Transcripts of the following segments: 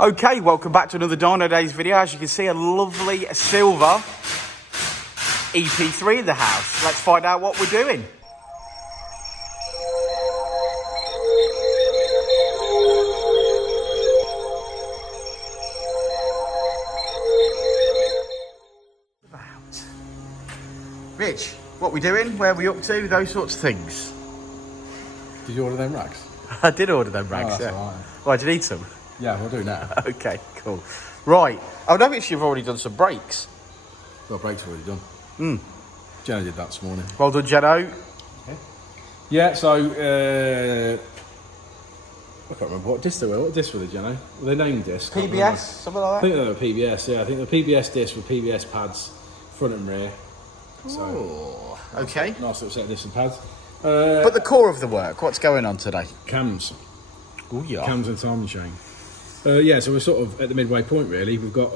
Okay, welcome back to another Dynodaze video. As you can see, a lovely silver EP3 in the house. Let's find out what we're doing. Rich, what we doing? Where are we up to? Those sorts of things. Did you order them racks? I did order them rags, that's yeah. all right. Why, do you need some? Yeah, we'll do now. Okay, cool. Right. I noticed you've already done some brakes. Well, brakes already done. Jenna did that this morning. Well done, Jeno. Okay. Yeah, so I can't remember what disc they were. What disc were they, Jenna? Were they named discs? PBS, something like I that? think they were PBS, yeah. I think the PBS discs were PBS pads, front and rear. So, Oh, okay. nice little set of discs and pads. But the core of the work, what's going on today? Cams. Oh, yeah. Cams and timing chain. Yeah, so we're sort of at the midway point, really. We've got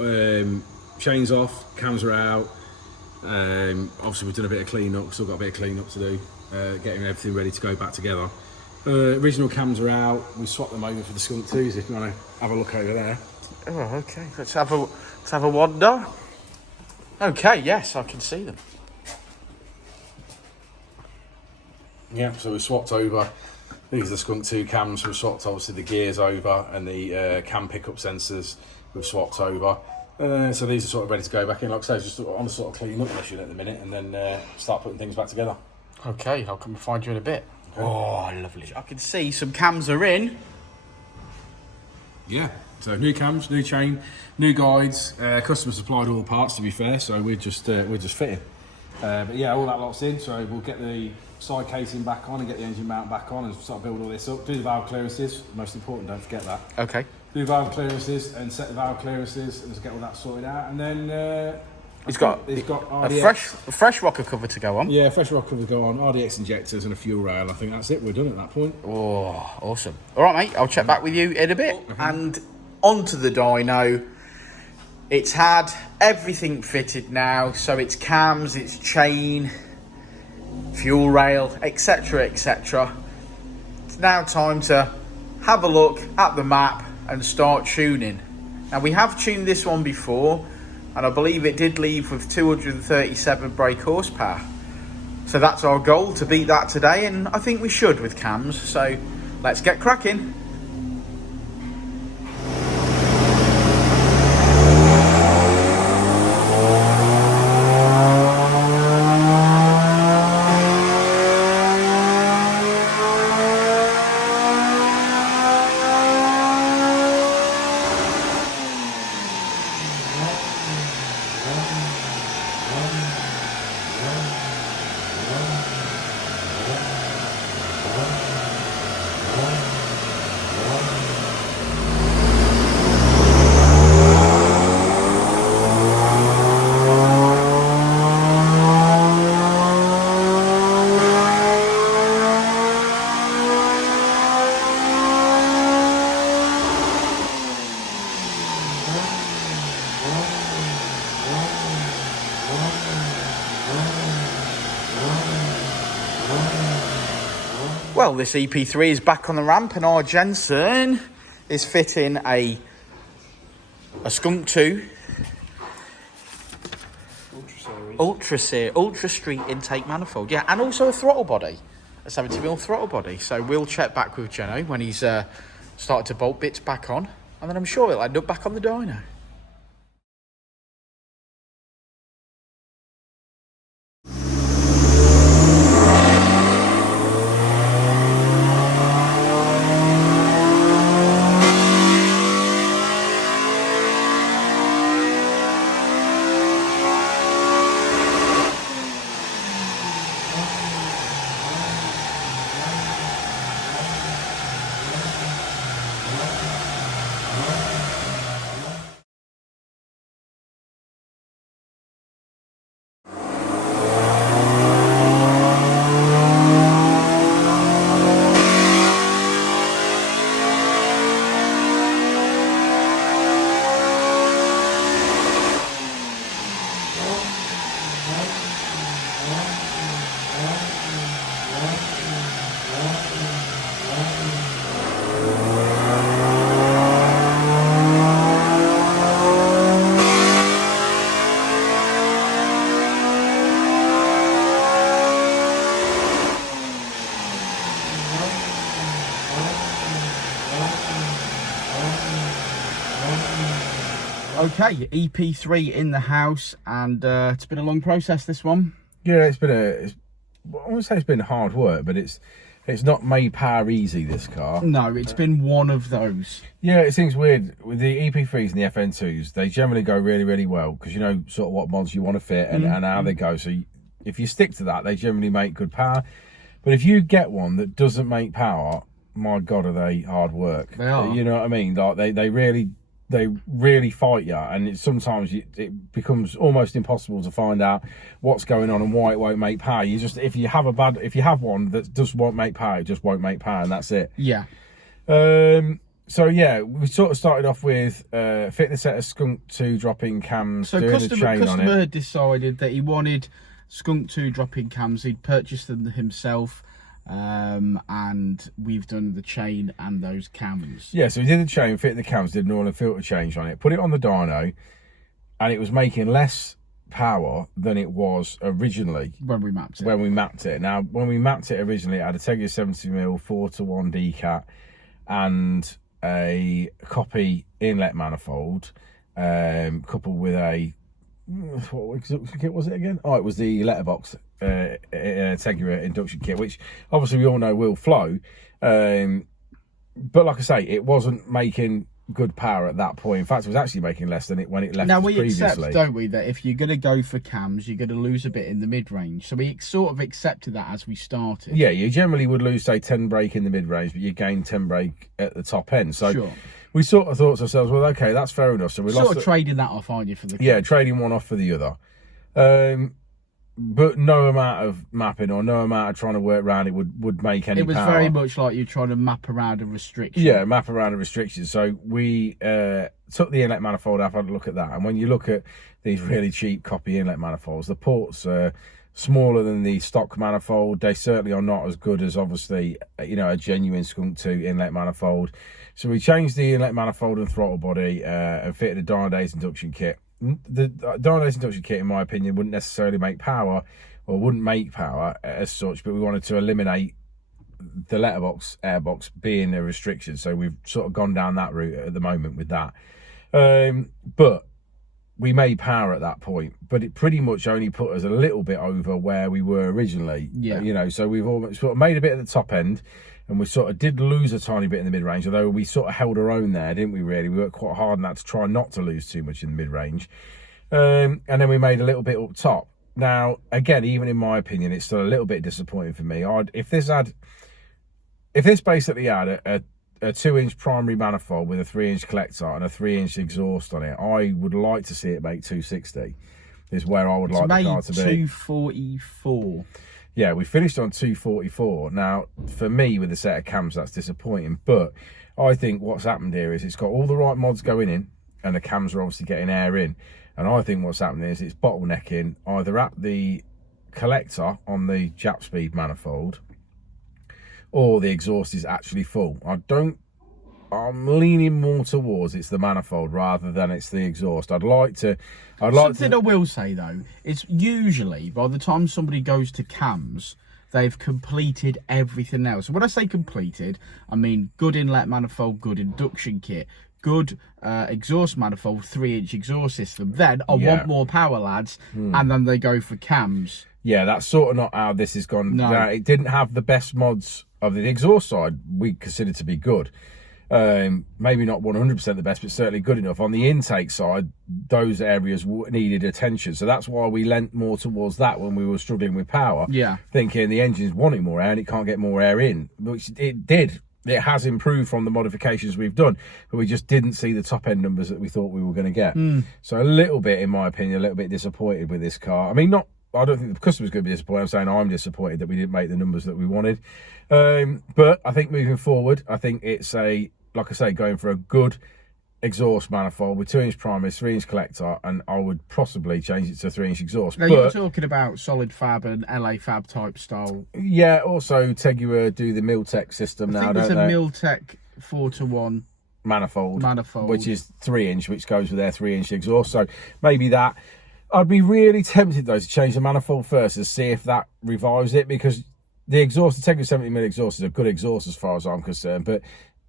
chains off, cams are out. Obviously, we've done a bit of clean up, still got a bit of clean up to do, getting everything ready to go back together. Original cams are out. We swapped them over for the Skunk2s if you want to have a look over there. Oh, okay. Let's have a wander. Okay, yes, I can see them. Yeah, so we swapped over. These are the Skunk2 cams. We've swapped obviously the gears over and the cam pickup sensors we've swapped over. So these are sort of ready to go back in. Like I say, just on a sort of clean up mission at the minute, and then start putting things back together. Okay, I'll come and find you in a bit. Okay. Oh, lovely. I can see some cams are in. Yeah, so new cams, new chain, new guides. Customer supplied all the parts, to be fair, so we're just fitting. But yeah, all that lot's in. So we'll get the side casing back on and get the engine mount back on and start building all this up. Do the valve clearances, most important, don't forget that. Okay. Do valve clearances and set the valve clearances and just get all that sorted out. And then He's got a fresh rocker cover to go on. Yeah, fresh rocker cover to go on, RDX injectors and a fuel rail. I think that's it, we're done at that point. Oh, awesome. All right, mate, I'll check back with you in a bit. And onto the dyno. It's had everything fitted now, so it's cams, it's chain, fuel rail, etc, etc. It's now time to have a look at the map and start tuning. Now, we have tuned this one before, and I believe it did leave with 237 brake horsepower. So that's our goal, to beat that today, and I think we should with cams. So let's get cracking. Well, this EP3 is back on the ramp, and our Jensen is fitting a Skunk2 Ultra Street intake manifold. Yeah, and also a throttle body, a 70mm throttle body. So we'll check back with Jeno when he's started to bolt bits back on, and then I'm sure it'll end up back on the dyno. Okay, EP3 in the house, and it's been a long process, this one. Yeah, I wouldn't say it's been hard work, but it's not made power easy, this car. No, it's been one of those. Yeah, it seems weird. With the EP3s and the FN2s, they generally go really, really well, because you know sort of what mods you want to fit and how they go. So if you stick to that, they generally make good power. But if you get one that doesn't make power, my God, are they hard work. They are. You know what I mean? Like they really fight you, and sometimes it becomes almost impossible to find out what's going on and why it won't make power. If you have one that just won't make power, it just won't make power, and that's it. Yeah. So yeah, we sort of started off with fitting a set of Skunk2 drop-in cams, So doing the chain on it. customer had decided that he wanted Skunk2 drop-in cams. He'd purchased them himself. And we've done the chain and those cams. Yeah, so we did the chain, fitted the cams, did an oil and filter change on it, put it on the dyno, and it was making less power than it was originally when we mapped it. Now, when we mapped it originally, it had a Tegiwa 70mm 4:1 Decat and a copy inlet manifold, coupled with a, what kit was it again? Oh, it was the letterbox Tegiwa induction kit, which obviously we all know will flow, but like I say, it wasn't making good power at that point. In fact, it was actually making less than it when it left now us we previously. accept, don't we, that if you're going to go for cams, you're going to lose a bit in the mid-range. So we sort of accepted that as we started. Yeah, you generally would lose, say, 10 brake in the mid-range, but you gain 10 brake at the top end. So sure. We sort of thought to ourselves, well, okay, that's fair enough. So we sort of trading that off, aren't you, for the cam? Yeah, trading one off for the other. But no amount of mapping or no amount of trying to work around it would make any power. It was very much like you trying to map around a restriction. Yeah, map around a restriction. So we took the inlet manifold out, had a look at that. And when you look at these really cheap copy inlet manifolds, the ports are smaller than the stock manifold. They certainly are not as good as, obviously, you know, a genuine Skunk2 inlet manifold. So we changed the inlet manifold and throttle body and fitted a Dynodaze induction kit. The Dynodaze induction kit, in my opinion, wouldn't necessarily make power, or wouldn't make power as such, but we wanted to eliminate the letterbox airbox being a restriction. So we've sort of gone down that route at the moment with that. But we made power at that point, but it pretty much only put us a little bit over where we were originally. Yeah. You know, so we've almost sort of made a bit at the top end, and we sort of did lose a tiny bit in the mid-range, although we sort of held our own there, didn't we, really? We worked quite hard on that to try not to lose too much in the mid-range. And then we made a little bit up top. Now, again, even in my opinion, it's still a little bit disappointing for me. If this basically had a 2-inch primary manifold with a 3-inch collector and a 3-inch exhaust on it, I would like to see it make 260, is where I would like the car to be. 244. Yeah, we finished on 244. Now, for me, with a set of cams, that's disappointing. But I think what's happened here is it's got all the right mods going in, and the cams are obviously getting air in. And I think what's happening is it's bottlenecking either at the collector on the Japspeed manifold, or the exhaust is actually full. I'm leaning more towards it's the manifold rather than it's the exhaust. Something I will say though, it's usually by the time somebody goes to cams, they've completed everything else. When I say completed, I mean good inlet manifold, good induction kit, good exhaust manifold, 3-inch exhaust system. Then I want more power, lads, and then they go for cams. Yeah, that's sort of not how this has gone. No. It didn't have the best mods of the exhaust side. We consider to be good. Maybe not 100% the best, but certainly good enough. On the intake side, those areas needed attention. So that's why we lent more towards that when we were struggling with power. Yeah. Thinking the engine's wanting more air and it can't get more air in, which it did. It has improved from the modifications we've done, but we just didn't see the top end numbers that we thought we were going to get. So a little bit, in my opinion, a little bit disappointed with this car. I mean, I don't think the customer's going to be disappointed. I'm saying I'm disappointed that we didn't make the numbers that we wanted. But I think moving forward, I think it's like I say, going for a good exhaust manifold with 2-inch primary, 3-inch collector, and I would possibly change it to 3-inch exhaust. Now, you're talking about solid fab and LA fab type style. Yeah, also Tegiwa do the vtec system now, don't they? I think there's a vtec 4:1 manifold, which is 3-inch, which goes with their 3-inch exhaust. So maybe that. I'd be really tempted though to change the manifold first and see if that revives it, because the exhaust, the Tegiwa 70mm exhaust, is a good exhaust as far as I'm concerned, but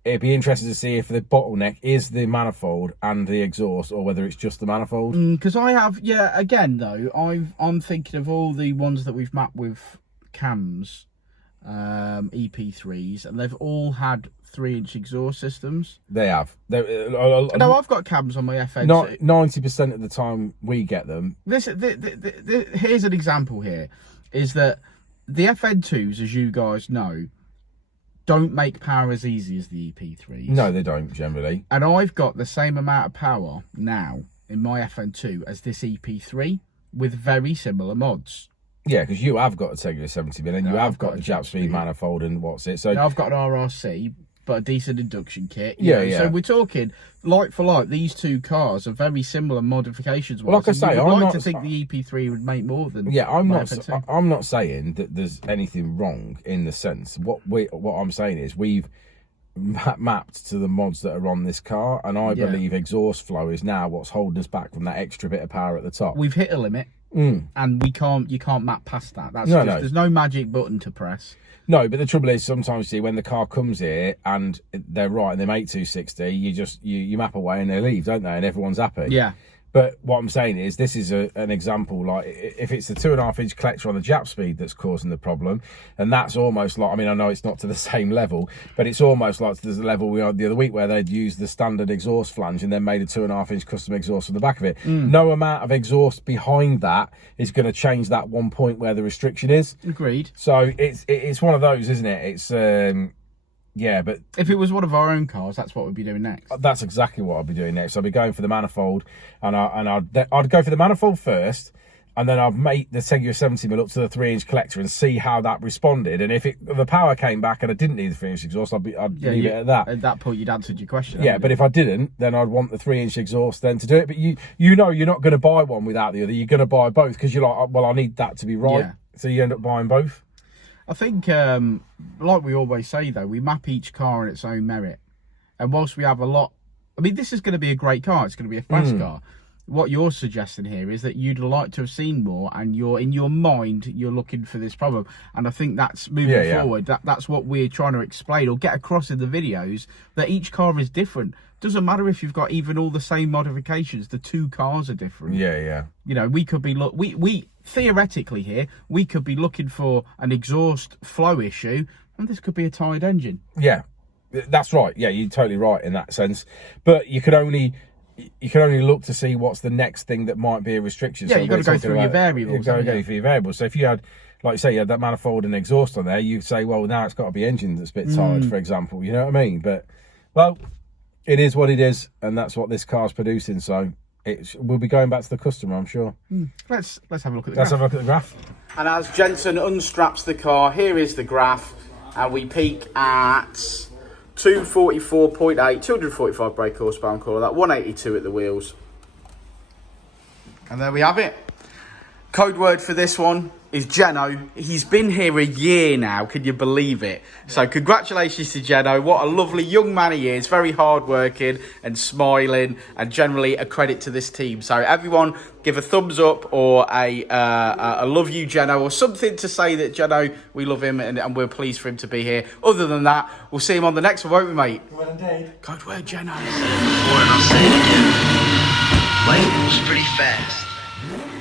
it'd be interesting to see if the bottleneck is the manifold and the exhaust, or whether it's just the manifold. Because I have, yeah, again though, I'm thinking of all the ones that we've mapped with cams, EP3s, and they've all had 3-inch exhaust systems. They have. No, I've got cams on my FN. Not 90% of the time we get them. Here's an example here, is that the FN2s, as you guys know, don't make power as easy as the EP3s. No, they don't generally. And I've got the same amount of power now in my FN2 as this EP3 with very similar mods. Yeah, because you have got a Tegiwa 70mm and you have got the Japspeed manifold and what's it. So now I've got an RRC, but a decent induction kit. Yeah. So we're talking like for like. These two cars are very similar modifications. Well, like I say, I'd like to think the EP3 would make more than. Yeah, I'm not saying that there's anything wrong in the sense. What I'm saying is we've mapped to the mods that are on this car, and I believe exhaust flow is now what's holding us back from that extra bit of power at the top. We've hit a limit, and you can't map past that. That's no. There's no magic button to press. No, but the trouble is sometimes, see, when the car comes here and they're right and they make 260, you map away and they leave, don't they? And everyone's happy. Yeah. But what I'm saying is, this is an example, like, if it's the 2.5-inch collector on the Japspeed that's causing the problem, and that's almost like, I mean, I know it's not to the same level, but it's almost like to the level we had the other week where they'd used the standard exhaust flange and then made a 2.5-inch custom exhaust on the back of it. No amount of exhaust behind that is going to change that one point where the restriction is. Agreed. So it's one of those, isn't it? It's... yeah, but if it was one of our own cars, that's what we'd be doing next. That's exactly what I'd be doing next. I'd be going for the manifold, and I'd go for the manifold first, and then I'd make the Tegiwa 70mm up to the 3-inch collector and see how that responded. And if the power came back and I didn't need the 3-inch exhaust, I'd leave it at that. At that point, you'd answered your question. Yeah, but if I didn't, then I'd want the 3-inch exhaust then to do it. But you know you're not going to buy one without the other. You're going to buy both because you're like, well, I need that to be right. Yeah. So you end up buying both. I think, like we always say, though, we map each car on its own merit. And whilst we have a lot... I mean, this is going to be a great car. It's going to be a fast car. What you're suggesting here is that you'd like to have seen more, and in your mind, you're looking for this problem. And I think that's moving forward. That's what we're trying to explain or get across in the videos, that each car is different. Doesn't matter if you've got even all the same modifications. The two cars are different. Yeah. You know, we could be... we theoretically here, we could be looking for an exhaust flow issue, and this could be a tired engine. Yeah, that's right. Yeah, you're totally right in that sense. But you can only look to see what's the next thing that might be a restriction. Yeah, so you've got to go through your variables. You've got to go through your variables. So if you had, like you say, you had that manifold and exhaust on there, you'd say, well, now it's got to be engine that's a bit tired, for example. You know what I mean? But, well, it is what it is, and that's what this car's producing, so... we'll be going back to the customer, I'm sure. Let's have a look at the graph. Let's have a look at the graph. And as Jensen unstraps the car, here is the graph, and we peak at 244.8, 245 brake horsepower, call that, 182 at the wheels. And there we have it. Code word for this one is Jeno. He's been here a year now, can you believe it? So congratulations to Jeno. What a lovely young man he is, very hardworking and smiling, and generally a credit to this team. So everyone give a thumbs up or a love you, Jeno, or something to say that Jeno, we love him and we're pleased for him to be here. Other than that, we'll see him on the next one, won't we, mate? Well, indeed. Code word, Jeno. I said it before and I'll say it again. Life moves pretty fast.